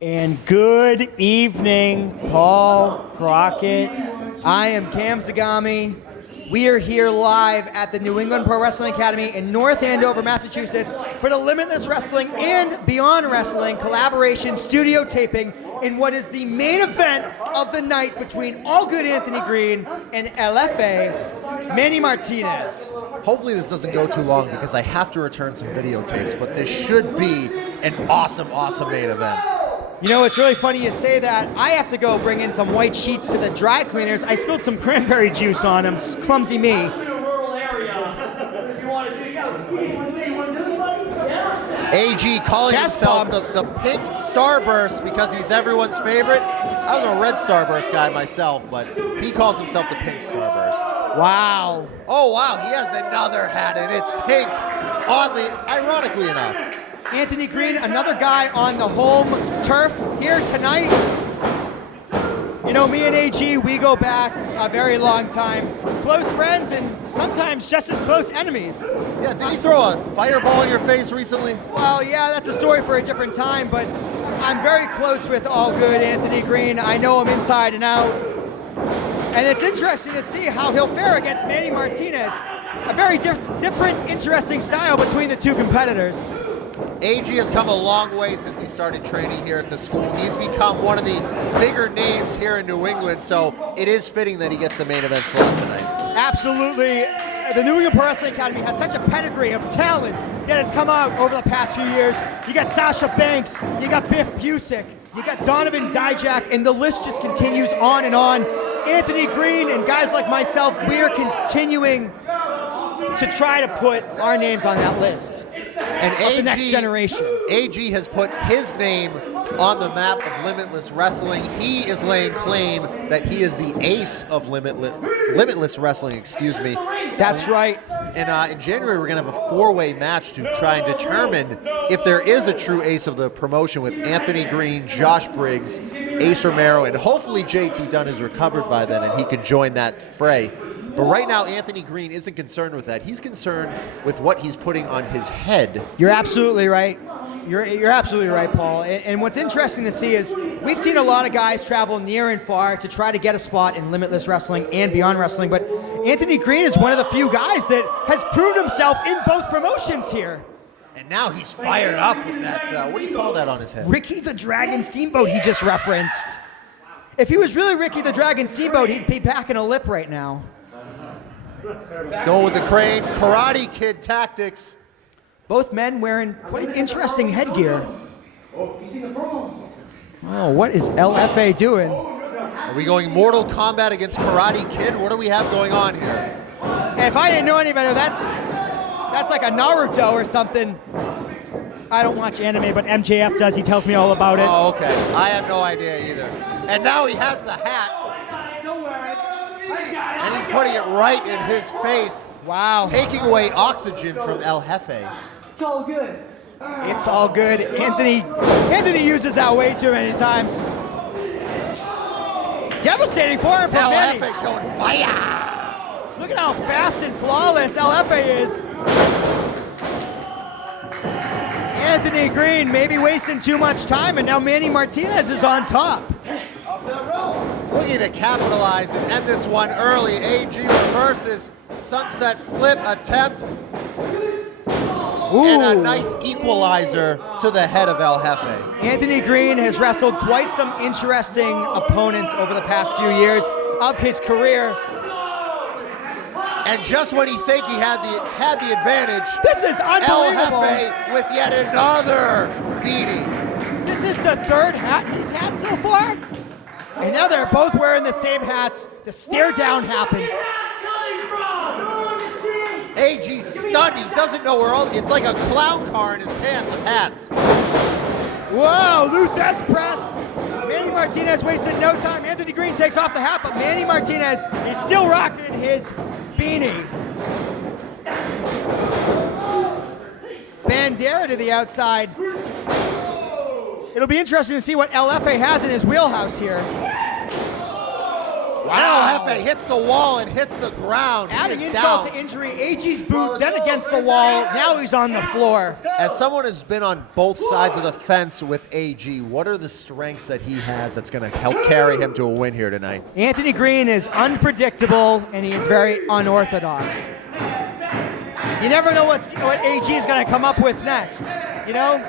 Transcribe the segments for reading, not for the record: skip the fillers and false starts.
And good evening, Paul Crockett. I am Cam Zagami. We are here live at the New England Pro Wrestling Academy in North Andover, Massachusetts for the Limitless Wrestling and Beyond Wrestling collaboration studio taping in what is the main event of the night between All Good Anthony Greene and LFA, Manny Martinez. Hopefully this doesn't go too long because I have to return some videotapes, but this should be an awesome main event. You know, it's really funny you say that. I have to go bring in some white sheets to the dry cleaners. I spilled some cranberry juice on them. Clumsy me. AG calling himself the pink starburst because he's everyone's favorite. I was a red starburst guy myself, but he calls himself the pink starburst. Wow. Oh, wow, he has another hat, and it's pink, oddly, ironically enough. Anthony Greene, another guy on the home turf here tonight. You know, me and AG, we go back a very long time. Close friends and sometimes just as close enemies. Yeah, did he throw a fireball in your face recently? Well, yeah, that's a story for a different time, but I'm very close with All Good Anthony Greene. I know him inside and out. And it's interesting to see how he'll fare against Manny Martinez. A very different, interesting style between the two competitors. AG has come a long way since he started training here at the school. He's become one of the bigger names here in New England, so it is fitting that he gets the main event slot tonight. Absolutely. The New England Pro Wrestling Academy has such a pedigree of talent that has come out over the past few years. You got Sasha Banks, you got Biff Busick, you got Donovan Dijak, and the list just continues on and on. Anthony Greene and guys like myself, we are continuing to try to put our names on that list. And AG, the next generation. AG has put his name on the map of Limitless Wrestling. He is laying claim that he is the ace of Limitless Wrestling, excuse me. That's right. And in January, we're going to have a four-way match to try and determine if there is a true ace of the promotion with Anthony Greene, Josh Briggs, Ace Romero, and hopefully JT Dunn is recovered by then and he can join that fray. But right now, Anthony Greene isn't concerned with that. He's concerned with what he's putting on his head. You're absolutely right. You're absolutely right, Paul. And what's interesting to see is we've seen a lot of guys travel near and far to try to get a spot in Limitless Wrestling and Beyond Wrestling, but Anthony Greene is one of the few guys that has proved himself in both promotions here. And now he's fired up with that, what do you call that on his head? Ricky the Dragon Steamboat he just referenced. If he was really Ricky the Dragon Steamboat, he'd be packing a lip right now. Going with the crane, Karate Kid tactics. Both men wearing quite interesting headgear. Oh, what is LFA doing? Are we going Mortal Kombat against Karate Kid? What do we have going on here? Hey, if I didn't know any better, that's like a Naruto or something. I don't watch anime, but MJF does. He tells me all about it. Oh, okay. I have no idea either. And now he has the hat. And he's putting it right in his face. Wow. Taking away oxygen from El Jefe. It's all good. It's all good. Anthony uses that way too many times. Devastating for him from El Manny. Jefe showing fire. Look at how fast and flawless LFA is. Anthony Greene maybe wasting too much time, and now Manny Martinez is on top. Looking to capitalize and end this one early. AG reverses, sunset flip attempt. Ooh. And a nice equalizer to the head of El Jefe. Anthony Greene has wrestled quite some interesting opponents over the past few years of his career. And just when he think he had the advantage, This is unbelievable. El Jefe with yet another beating. This is the third hat he's had so far. And now they're both wearing the same hats. The stare down happens. AG's stunned. He doesn't know where all. It's like a clown car in his pants of hats. Whoa, Luthes press. Manny Martinez wasted no time. Anthony Greene takes off the hat, but Manny Martinez is still rocking his beanie. Bandera to the outside. It'll be interesting to see what LFA has in his wheelhouse here. Wow. El Jefe hits the wall and hits the ground. Adding He is insult down. to injury, AG's boot, then against the wall. Now he's on the floor. As someone who's been on both sides of the fence with AG, what are the strengths that he has that's going to help carry him to a win here tonight? Anthony Greene is unpredictable, and he is very unorthodox. You never know what AG is going to come up with next. You know,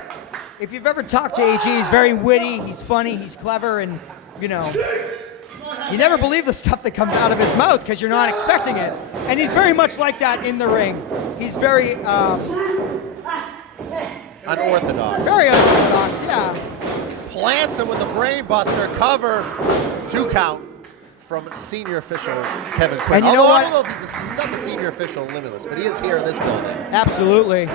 if you've ever talked to AG, he's very witty, he's funny, he's clever, and, you know, you never believe the stuff that comes out of his mouth because you're not expecting it. And he's very much like that in the ring. He's very, Unorthodox. very unorthodox, yeah. Plants him with the brain buster, cover, 2 count from senior official Kevin Quinn. And you know Although what? I don't know if he's not the senior official in Limitless, but he is here in this building. Absolutely.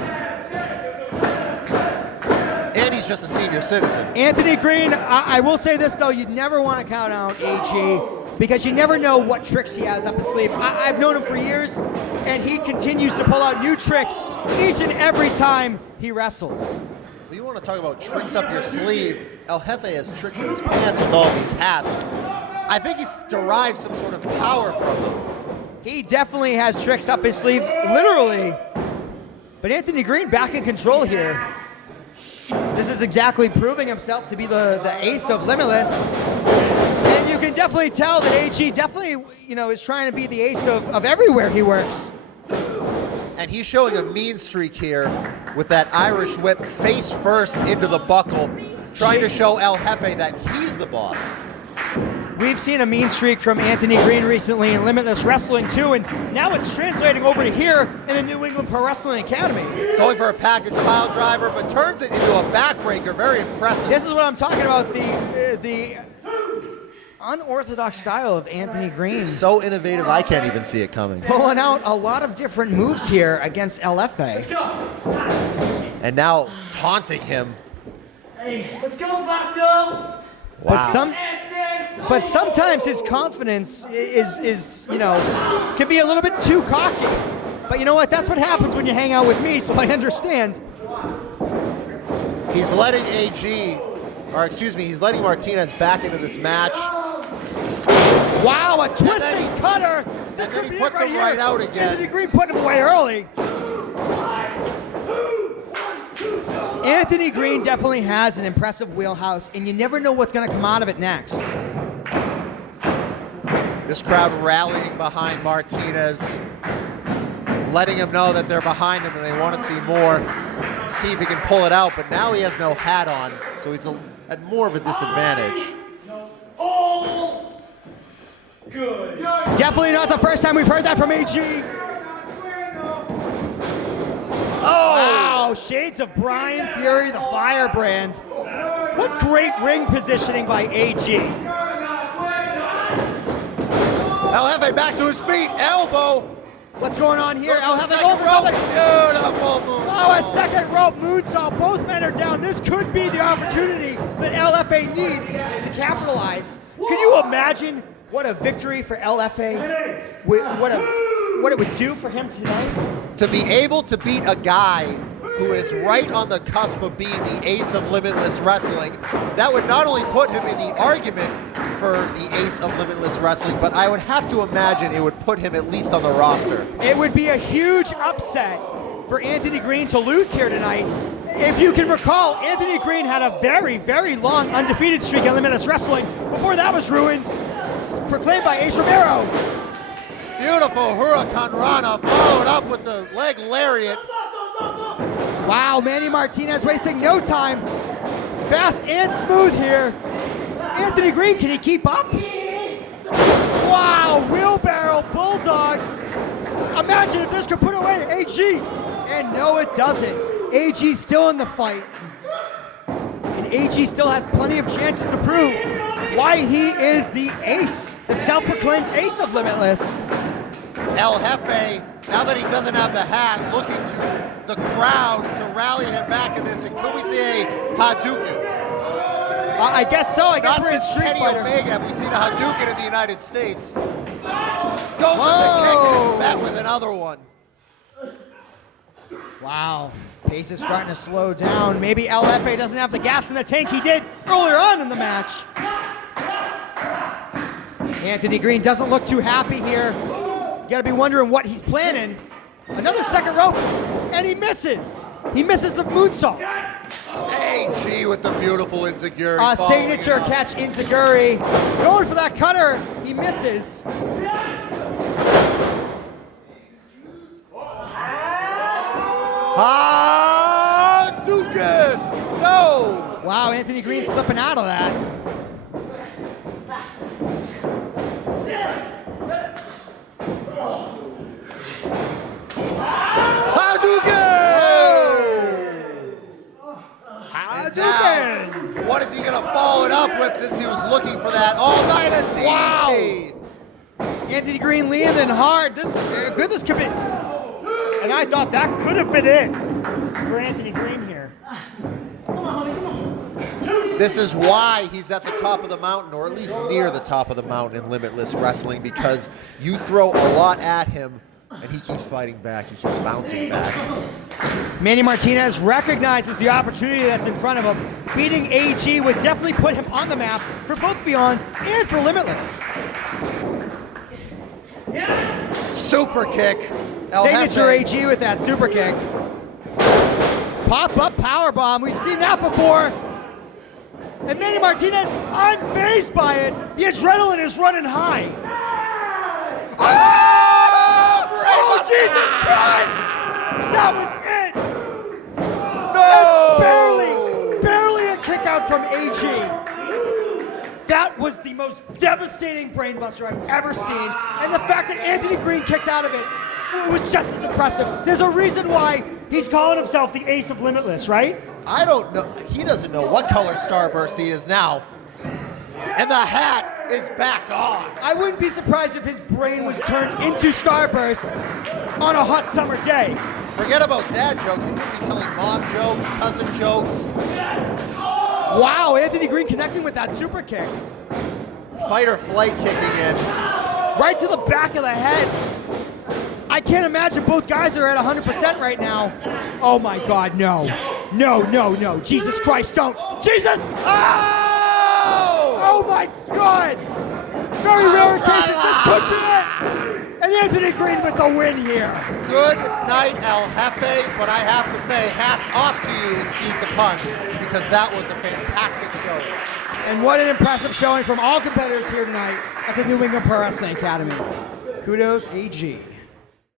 And he's just a senior citizen. Anthony Greene, I will say this though, you'd never want to count out AG because you never know what tricks he has up his sleeve. I've known him for years, and he continues to pull out new tricks each and every time he wrestles. Well, you want to talk about tricks up your sleeve? El Jefe has tricks in his pants with all these hats. I think he's derived some sort of power from them. He definitely has tricks up his sleeve, literally. But Anthony Greene back in control here. This is exactly proving himself to be the ace of Limitless. And you can definitely tell that AG definitely, you know, is trying to be the ace of everywhere he works. And he's showing a mean streak here with that Irish whip face first into the buckle, trying to show El Jefe that he's the boss. We've seen a mean streak from Anthony Greene recently in Limitless Wrestling too, and now it's translating over to here in the New England Pro Wrestling Academy. Going for a package pile driver, but turns it into a backbreaker. Very impressive. This is what I'm talking about, the unorthodox style of Anthony Greene. So innovative, I can't even see it coming. Pulling out a lot of different moves here against LFA. And now taunting him. Hey, let's go, Vato! Wow. But sometimes his confidence is, you know, can be a little bit too cocky. But you know what? That's what happens when you hang out with me, so I understand. He's letting he's letting Martinez back into this match. Wow, a twisting cutter. This then could he be puts it right him here. right out again. Anthony Greene putting him away early. Anthony Greene definitely has an impressive wheelhouse, and you never know what's going to come out of it next. This crowd rallying behind Martinez, letting him know that they're behind him and they want to see more, see if he can pull it out. But now he has no hat on, so he's at more of a disadvantage. All good. Definitely not the first time we've heard that from AG. Oh! Wow, shades of Brian Fury, the firebrand. What great ring positioning by AG. El Jefe back to his feet, elbow. What's going on here? El Jefe Second over rope. something. Beautiful move. Oh, a second rope moonsault. Both men are down. This could be the opportunity that LFA needs to capitalize. Can you imagine what a victory for LFA, what it would do for him tonight? To be able to beat a guy who is right on the cusp of being the ace of Limitless Wrestling, that would not only put him in the argument for the ace of Limitless Wrestling, but I would have to imagine it would put him at least on the roster. It would be a huge upset for Anthony Greene to lose here tonight. If you can recall, Anthony Greene had a very, very long undefeated streak at Limitless Wrestling before that was ruined, proclaimed by Ace Romero. Beautiful Hurricane Rana followed up with the leg lariat. Wow, Manny Martinez wasting no time. Fast and smooth here. Anthony Greene, can he keep up? Wow, wheelbarrow bulldog. Imagine if this could put away AG. And no, it doesn't. AG's still in the fight. And AG still has plenty of chances to prove why he is the ace, the self-proclaimed ace of Limitless. El Jefe, now that he doesn't have the hat, looking to the crowd to rally him back in this. And could we see a Hadouken? I guess so. I guess Not we're in since Street Kenny Fighter. Omega have we seen a Hadouken in the United States. Goes with the Whoa. kick and is met with another one. Wow, pace is starting to slow down. Maybe LFA doesn't have the gas in the tank he did earlier on in the match. Anthony Greene doesn't look too happy here. You gotta be wondering what he's planning. Another second rope, and he misses. He misses the moonsault. AG with the beautiful enziguri. following Signature it up. catch enziguri. Going for that cutter, he misses. Hadouken! No! Wow, Anthony Greene slipping out of that. And now, what is he gonna follow it up with since he was looking for that all night at DDT? Anthony Greene leaning hard. This could be. And I thought that could have been it for Anthony Greene here. This is why he's at the top of the mountain, or at least near the top of the mountain in Limitless Wrestling, because you throw a lot at him and he keeps fighting back, he keeps bouncing back. Manny Martinez recognizes the opportunity that's in front of him. Beating AG would definitely put him on the map for both Beyond and for Limitless. Super kick. El Signature Jefe. AG with that super kick. Pop-up powerbomb. We've seen that before. And Manny Martinez unfazed by it. The adrenaline is running high. Oh, Jesus Christ! That was it! No! And barely a kick out from AG. That was the most devastating brainbuster I've ever seen. And the fact that Anthony Greene kicked out of it was just as impressive. There's a reason why he's calling himself the ace of Limitless, right? I don't know. He doesn't know what color Starburst he is now. And the hat is back on. I wouldn't be surprised if his brain was turned into Starburst on a hot summer day. Forget about dad jokes. He's going to be telling mom jokes, cousin jokes. Wow, Anthony Greene connecting with that super kick. Fight or flight kicking in. Right to the back of the head. I can't imagine both guys are at 100% right now. Oh my God, no. No, no, no. Jesus Christ, don't. Jesus! Oh! Oh my God! Very rare occasions, this could be it! And Anthony Greene with the win here. Good night, El Jefe, but I have to say, hats off to you, excuse the pun, because that was a fantastic show. And what an impressive showing from all competitors here tonight at the New England Pro Wrestling Academy. Kudos, AG.